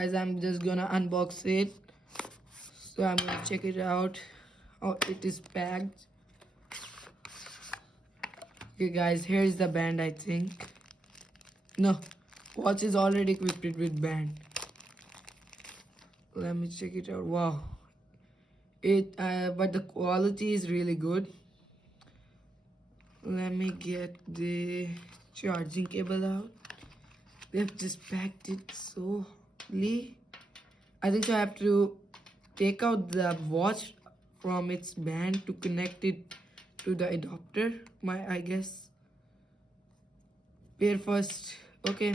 guys, I'm just gonna unbox it. So I'm gonna check it out. Oh, it is packed. Okay guys, here's the band. I think no, watch is already equipped with band. Let me check it out. Wow, but the quality is really good. Let me get the charging cable out. They've just packed it so neatly. I think so I have to take out the watch from its band to connect it to the adapter. I guess pair first. Okay,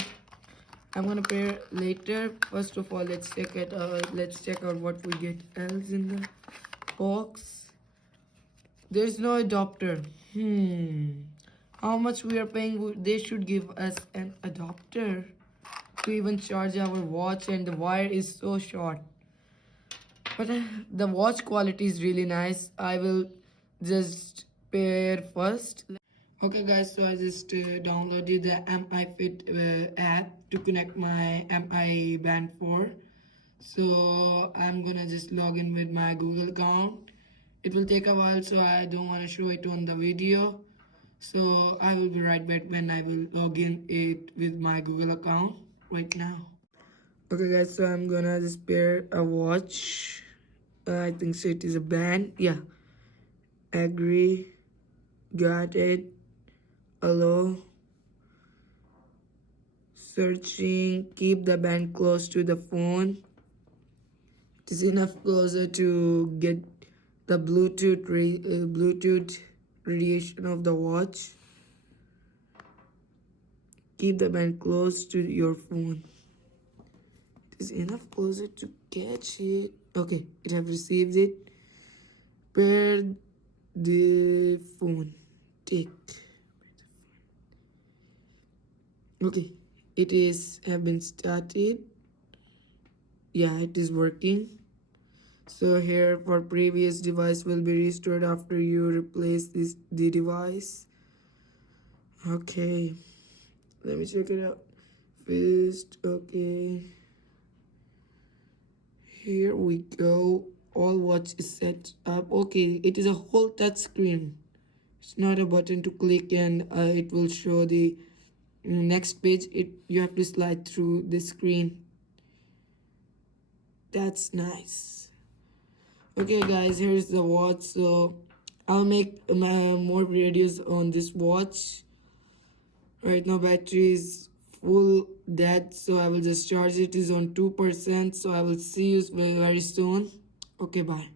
I'm gonna pair later. First of all, let's check it out. Let's check out what we get else in the box. There's no adapter. How much we are paying? They should give us an adapter to even charge our watch, and the wire is so short. But the watch quality is really nice. I will just pair first. Okay guys, so I just downloaded the MI Fit app to connect my MI Band 4. So I'm gonna just log in with my Google account. It will take a while, so I don't want to show it on the video. So I will be right back when I will log in it with my Google account right now. Okay guys, so I'm gonna just pair a watch. I think so it is a band. Yeah. Agree. Got it. Allow. Searching. Keep the band close to the phone. It is enough closer to get the Bluetooth radiation of the watch. Keep the band close to your phone. It is enough closer to catch it. Okay, it have received it. Pair the phone. Take. Okay, it is have been started. Yeah, it is working. So here for previous device will be restored after you replace the device. Okay, let me check it out first. Okay, here we go. All watch is set up. Okay, it is a whole touch screen. It's not a button to click and it will show the next page. You have to slide through the screen. That's nice. Okay guys, here's the watch. So I'll make more videos on this watch. Right now battery is full dead, so I will just charge it. It is on 2%. So I will see you very soon. Okay, bye.